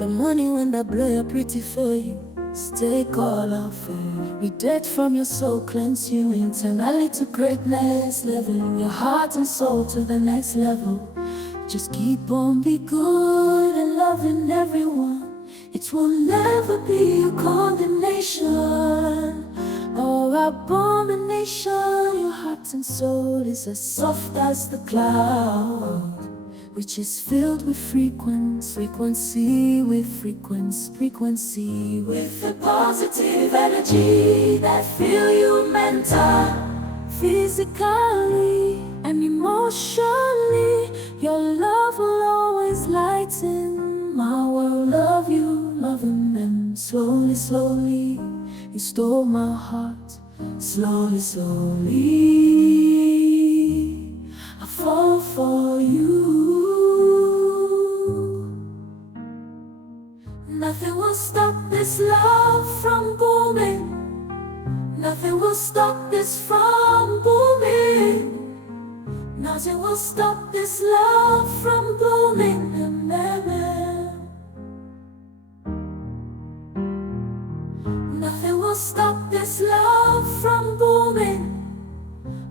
The money when that blow your pretty for you, stay all off it. Redate from your soul, cleanse you internally to greatness, leveling your heart and soul to the next level. Just keep on be good and loving everyone. It will never be a condemnation or abomination. Your heart and soul is as soft as the cloud, which is filled with frequency, with a positive energy that fill you mental, physically, and emotionally. Your love will always lighten my world. Love you, loving them. Slowly, you stole my heart. Slowly, I fall for you. Nothing will stop this love from booming. Nothing will stop this from booming. Nothing will stop this love from booming. Nothing will stop this love from booming.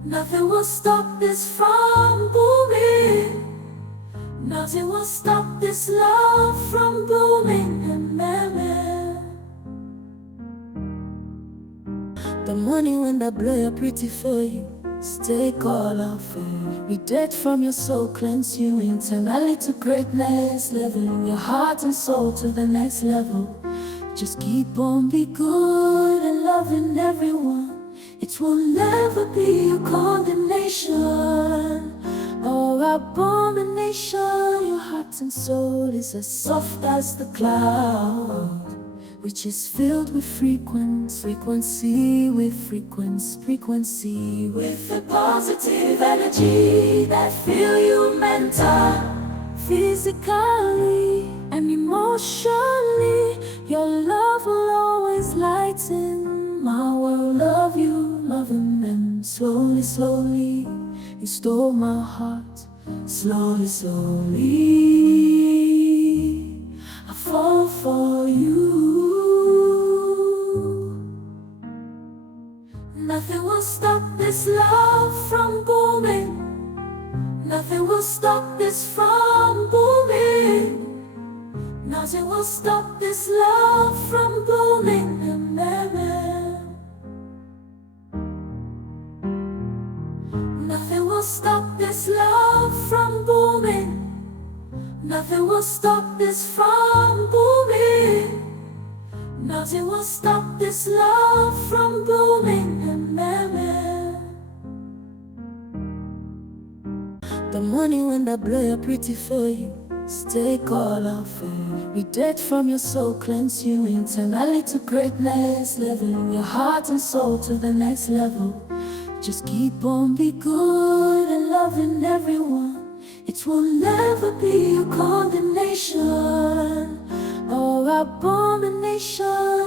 Nothing will stop this from booming. Nothing will stop this love from booming. The money when that blow your pretty for you, stay all off it. Redate from your soul, cleanse you internally to greatness, leveling your heart and soul to the next level. Just keep on be good and loving everyone. It will never be a condemnation or abomination. Your heart and soul is as soft as the cloud, which is filled with frequency, with a positive energy that fill you mental, physically, and emotionally. Your love will always lighten my world. Love you, loving them. Slowly, you stole my heart. Slowly, I fall for you. Nothing will stop this love from booming. Nothing will stop this from booming. Nothing will stop this love from booming. Nothing will stop this love from booming. Nothing will stop this from booming. Nothing will stop this love from booming. The money when that blow your pretty for you, stay all off it. Redate from your soul, cleanse you internally to greatness, leveling your heart and soul to the next level. Just keep on be good and loving everyone. It will never be a condemnation or abomination.